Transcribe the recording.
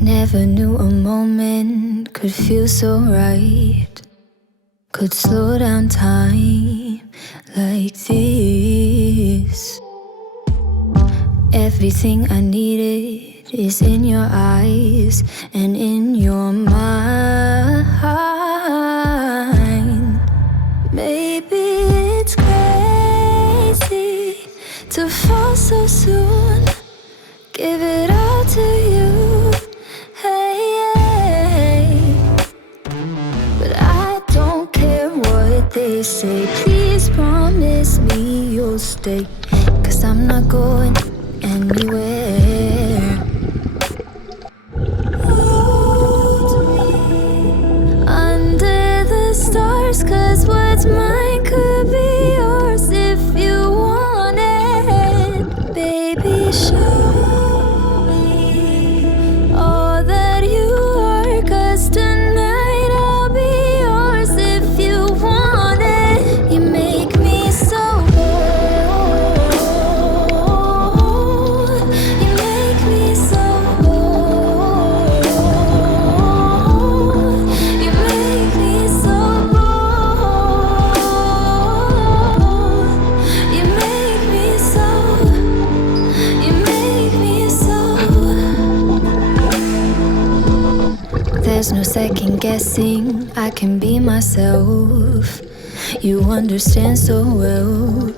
Never knew a moment could feel so right, could slow down time like this. Everything I needed is in your eyes and in your mind. Maybe it's crazy to fall so soon. Give it all to you, hey. But I don't care what they say. Please promise me you'll stay, 'cause I'm not going anywhere. Hold me under the stars, 'cause what's mine could be yours if you want it. Baby, show me all that you are, 'cause tonight I'll be yours if you want it. You make me so bold. You make me so bold. You make me so bold. You make me so. You make me so. There's no second guessing, I can be myself. You understand so well.